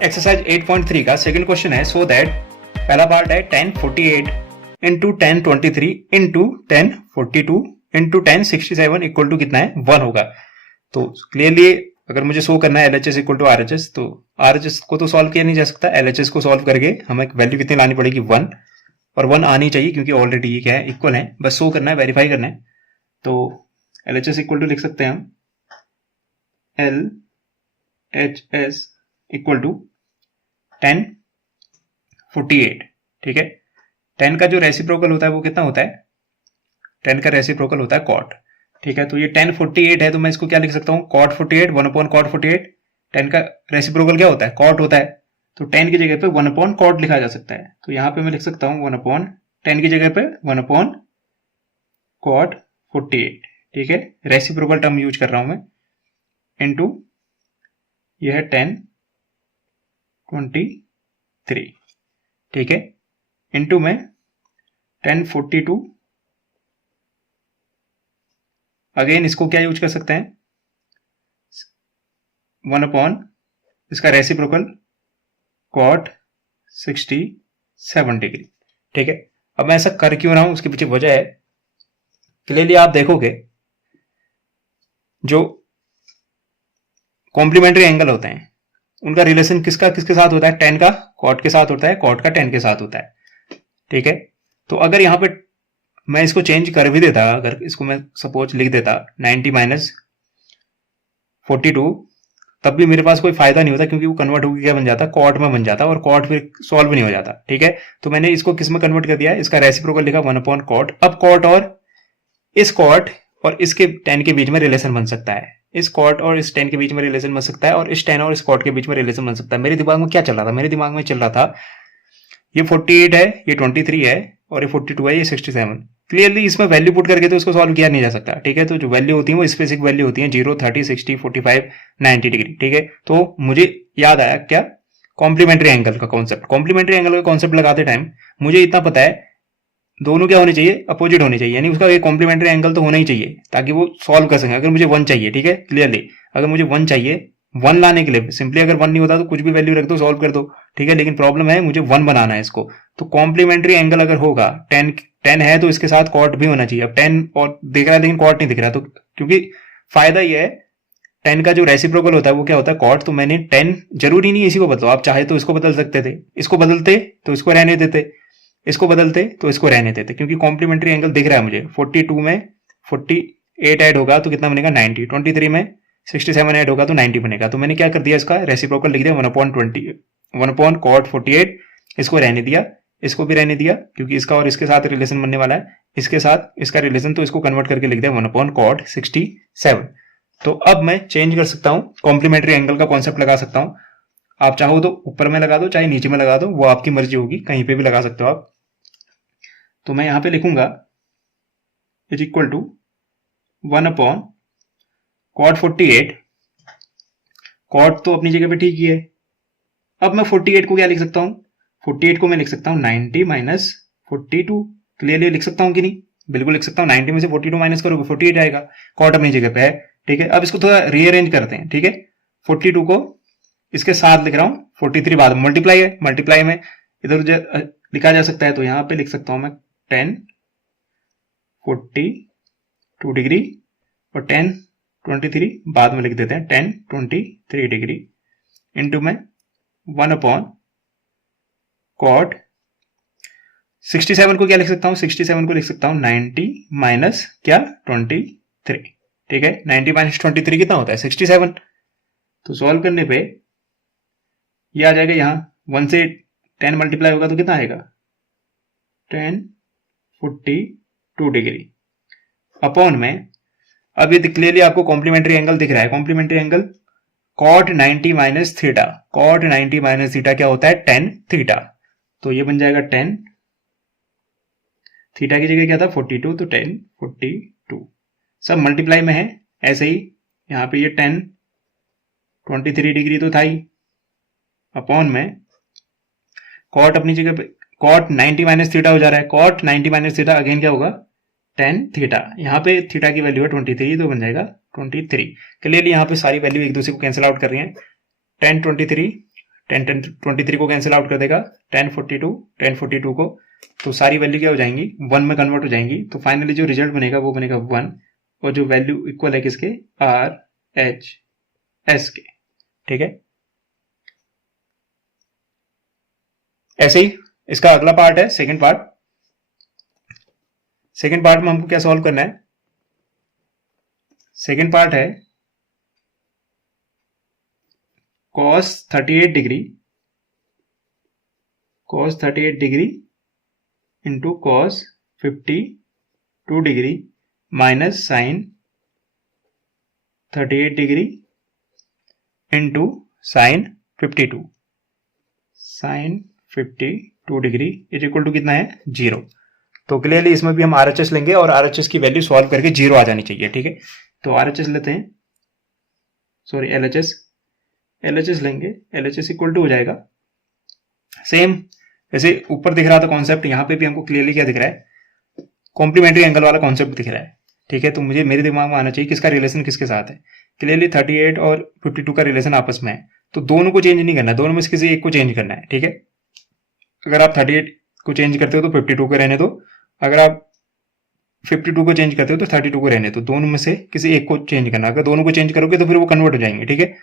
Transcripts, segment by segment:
Exercise 8.3 का second question है so that पहला पार्ट है 1048 into 1023 into 1042 into 1067 equal to कितना है 1 होगा। तो क्लियरली अगर मुझे शो करना है LHS इक्वल टू RHS, तो RHS को तो सॉल्व किया नहीं जा सकता, LHS को सॉल्व करके हमें वैल्यू कितनी लानी पड़ेगी 1, और 1 आनी चाहिए क्योंकि ऑलरेडी ये क्या है इक्वल है, बस शो करना है, वेरीफाई करना है। तो LHS इक्वल टू लिख सकते हैं हम LHS इक्वल टू 1048, ठीक है। 10 का जो रेसिप्रोकल होता है वो कितना होता है, 10 का रेसिप्रोकल होता है कॉट, ठीक है। तो ये 1048 है, तो मैं इसको क्या लिख सकता हूँ, कॉट 48 1 अपॉन कॉट 48। 10 का रेसिप्रोकल क्या होता है, कॉट होता है, तो 10 की जगह पे 1 अपॉन कॉट लिखा जा सकता है। तो यहाँ पे मैं लिख सकता हूँ 1 अपॉन 10 की जगह पे 1 अपॉन कॉट 48, ठीक है। रेसिप्रोकल टर्म यूज कर रहा हूं मैं, इनटू यह है 1023, ठीक है, इनटू में 1042। अगेन इसको क्या यूज कर सकते हैं, 1 अपॉन इसका रेसिप्रोकल कॉट 67 डिग्री, ठीक है। अब मैं ऐसा कर क्यों रहा हूं, उसके पीछे वजह है, क्लियरली आप देखोगे जो कॉम्प्लीमेंट्री एंगल होते हैं उनका रिलेशन किसके साथ होता है, 10 का कॉट के साथ होता है, कॉट का 10 के साथ होता है, ठीक है। तो अगर यहां पे मैं इसको चेंज कर भी देता, अगर इसको मैं सपोज लिख देता 90 माइनस 42, तब भी मेरे पास कोई फायदा नहीं होता क्योंकि वो कन्वर्ट होकर क्या बन जाता, कॉट में बन जाता, और कॉट फिर सॉल्व नहीं हो जाता, ठीक है। तो मैंने इसको किस में कन्वर्ट कर दिया, इसका रेसिप्रोकल लिखा 1 अपॉन कॉट। अब कॉट और इस कॉट और इसके 10 के बीच में रिलेशन बन सकता है, इस कॉट और इस 10 के बीच में रिलेशन बन सकता है, और इस 10 और इस कॉट के बीच में रिलेशन बन सकता है। मेरे दिमाग में क्या चल रहा था, मेरे दिमाग में चल रहा था ये 48 है, ये 23 है, और ये 42 है, ये 67। क्लियरली इसमें वैल्यू पुट करके तो इसको सॉल्व किया नहीं जा सकता, ठीक है। तो जो वैल्यू होती है वो स्पेसिफिक वैल्यू होती है, 0 30 60 45 90 डिग्री, ठीक है। तो मुझे याद आया क्या, कॉम्प्लीमेंट्री एंगल का कॉन्सेप्ट। कॉम्प्लीमेंट्री एंगल का कॉन्सेप्ट लगाते टाइम मुझे इतना पता है दोनों क्या होने चाहिए, अपोजिट होने चाहिए, यानी उसका एक कॉम्प्लीमेंट्री एंगल तो होना ही चाहिए ताकि वो सॉल्व कर सके। अगर मुझे 1 चाहिए, ठीक है, क्लियरली अगर मुझे 1 चाहिए, 1 लाने के लिए सिंपली अगर 1 नहीं होता तो कुछ भी वैल्यू रख दो, सॉल्व कर दो, ठीक है। लेकिन प्रॉब्लम है मुझे 1 बनाना है इसको, तो कॉम्प्लीमेंट्री एंगल अगर होगा 10 है तो इसके साथ कॉट भी होना चाहिए। अब 10 और दिख रहा है लेकिन कॉट नहीं दिख रहा, तो क्योंकि फायदा ये है 10 का जो रेसिप्रोकल होता है वो क्या होता है, कॉट। तो मैंने 10, जरूरी नहीं इसी को बदलो, आप चाहे तो इसको बदल सकते थे, इसको बदलते तो इसको रहने देते, इसको बदलते तो इसको रहने देते, क्योंकि कॉम्प्लीमेंट्री एंगल दिख रहा है मुझे। 42 में 48 ऐड होगा तो कितना बनेगा 90, 23 में 67 ऐड होगा तो 90 बनेगा। तो मैंने क्या कर दिया, इसका रेसिप्रोकल लिख दिया 1 अपॉन 1 48, इसको रहने दिया, इसको भी रहने दिया क्योंकि इसका और इसके साथ रिलेशन बनने वाला है, इसके साथ इसका रिलेशन, तो इसको कन्वर्ट करके लिख दिया 1 अपॉन कॉट 67। तो अब मैं चेंज कर सकता हूं, कॉम्प्लीमेंट्री एंगल का कॉन्सेप्ट लगा सकता हूं। आप चाहो तो ऊपर में लगा दो, चाहे नीचे में लगा दो, वो आपकी मर्जी होगी, कहीं पे भी लगा सकते हो आप। तो मैं यहां पे लिखूंगा is equal to 1 upon cot 48, cot तो अपनी जगह पे ठीक ही है। अब मैं 48 को क्या लिख सकता हूं, 48 को मैं लिख सकता हूं 90 माइनस 42, क्लियरली लिख सकता हूं कि नहीं, बिल्कुल लिख सकता हूं। 90 में से 42 माइनस करोगे 48 आएगा, कॉट अपनी जगह पे है, ठीक है। अब इसको थोड़ा रीअरेंज करते हैं, ठीक है। 42 को इसके साथ लिख रहा हूं, 43 बाद मल्टीप्लाई है, मल्टीप्लाई में इधर उधर लिखा जा सकता है, तो यहां पे लिख सकता हूं मैं 10 42 डिग्री और 10 23 बाद में लिख देते हैं 10 23 डिग्री, इंटू में 1 अपॉन कॉट 67 को क्या लिख सकता हूं, 67 को लिख सकता हूं 90 माइनस क्या 23, ठीक है। 90 माइनस 23 कितना होता है 67। तो सॉल्व करने पे ये आ जाएगा, यहां 1 से 10 मल्टीप्लाई होगा तो कितना आएगा 10 42 डिग्री अपॉन में, अब ये क्लियरली आपको कॉम्प्लीमेंट्री एंगल दिख रहा है, complementary angle cot 90 minus theta, cot 90 minus theta क्या होता है 10 थीटा, तो ये बन जाएगा 10 थीटा की जगह क्या था 42, तो 10 42 सब मल्टीप्लाई में है। ऐसे ही यहां पे ये 10 23 डिग्री तो था ही, अपॉन में कॉट अपनी जगह पे, कॉट 90 माइनस थीटा हो जा रहा है, कॉट 90 माइनस थीटा अगेन क्या होगा 10 थीटा, यहाँ पे थीटा की वैल्यू है 23, तो बन जाएगा 23। क्लियरली यहाँ पे सारी वैल्यू एक दूसरे को कैंसिल आउट कर रही है, 10 23 1023 को कैंसिल आउट कर देगा, 1042 को, तो सारी वैल्यू क्या हो जाएंगी, 1 में कन्वर्ट हो जाएंगी। तो फाइनली जो रिजल्ट बनेगा वो बनेगा 1, और जो वैल्यू इक्वल है किसके, RHS के। ठीक है, ऐसे ही इसका अगला पार्ट है सेकंड पार्ट। सेकंड पार्ट में हमको क्या सॉल्व करना है, सेकंड पार्ट है cos 38 degree into cos 52 degree minus sine 38 degree into sine 52 degree is equal to कितना है, 0। तो क्लियरली इसमें भी हम RHS लेंगे और RHS की वैल्यू सॉल्व करके 0 आ जानी चाहिए। ठीक है, तो RHS लेते हैं, सॉरी LHS लेंगे। LHS इक्वल टू हो जाएगा सेम जैसे ऊपर दिख रहा था कॉन्सेप्ट, यहाँ पे भी हमको क्लियरली क्या दिख रहा है, कॉम्प्लीमेंट्री एंगल वाला कॉन्सेप्ट दिख रहा है। ठीक है, तो मुझे मेरे दिमाग में आना चाहिए किसका रिलेशन किसके साथ है। क्लियरली 38 और 52 का रिलेशन आपस में है, तो दोनों को चेंज नहीं करना, दोनों में से किसी एक को चेंज करना है। ठीक है, अगर आप 38 को चेंज करते हो तो 52 को रहने दो, अगर आप 52 को चेंज करते हो तो 32 को रहने दो, दोनों में से किसी एक को चेंज करना। अगर दोनों को चेंज करोगे तो फिर वो कन्वर्ट हो जाएंगे। ठीक है,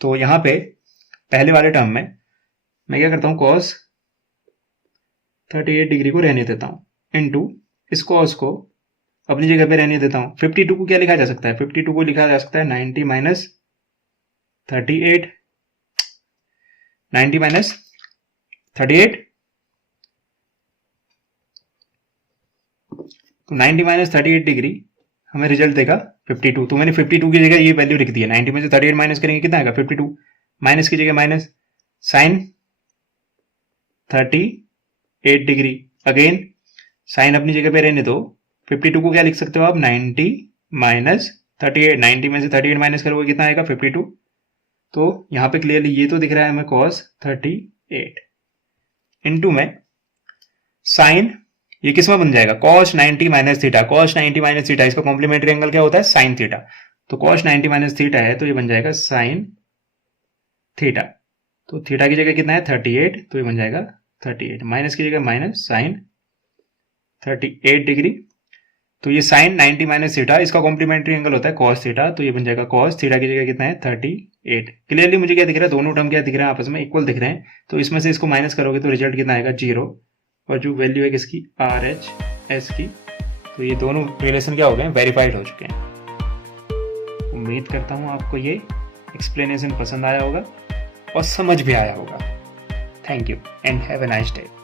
तो यहाँ पे पहले वाले टर्म में मैं क्या करता हूँ, cos 38 डिग्री को रहने देता हूँ इनटू इस cos को अपनी जगह पे रहने देता हूँ। 52 को क्या लिखा जा सकता है, 52 को लिखा जा सकता है 90 माइनस 38, 90 माइनस 38, तो 90 माइनस 38 डिग्री हमें रिजल्ट देगा 52। तो मैंने 52 की जगह ये वैल्यू लिख दी है, 90 में से 38 माइनस करेंगे कितना आएगा 52, माइनस की जगह minus sine 38 degree, again sine अपनी जगह पे रहने दो। 52 को क्या लिख सकते हो आप, 90 माइनस 38, 90 में से 38 माइनस करोगे कितना आएगा 52। तो यहाँ पे क्लियरली ये तो दिख रहा है हमें cos 38 इनटू में साइन, ये किस में बन जाएगा, cos 90 minus theta, cos 90 minus theta, इसका कॉम्प्लीमेंट्री एंगल क्या होता है, साइन थीटा। तो cos 90 माइनस थीटा है तो ये बन जाएगा साइन थीटा, तो थीटा की जगह कितना है 38, तो ये बन जाएगा 38, माइनस की जगह माइनस साइन 38 डिग्री। तो ये साइन 90 माइनस थीटा, इसका कॉम्प्लीमेंट्री एंगल होता है cos थीटा, तो ये बन जाएगा cos थीटा की जगह कितना है 38। क्लियरली मुझे क्या दिख रहा है, दोनों टर्म क्या दिख रहे हैं, आपस में इक्वल दिख रहे हैं। तो इसमें से इसको माइनस करोगे तो रिजल्ट कितना आएगा 0, और जो वैल्यू है किसकी, RHS की। तो ये दोनों रिलेशन क्या हो गए, वेरीफाइड हो चुके हैं। उम्मीद करता हूँ आपको ये एक्सप्लेनेशन पसंद आया होगा और समझ भी आया होगा। Thank you and have a nice day.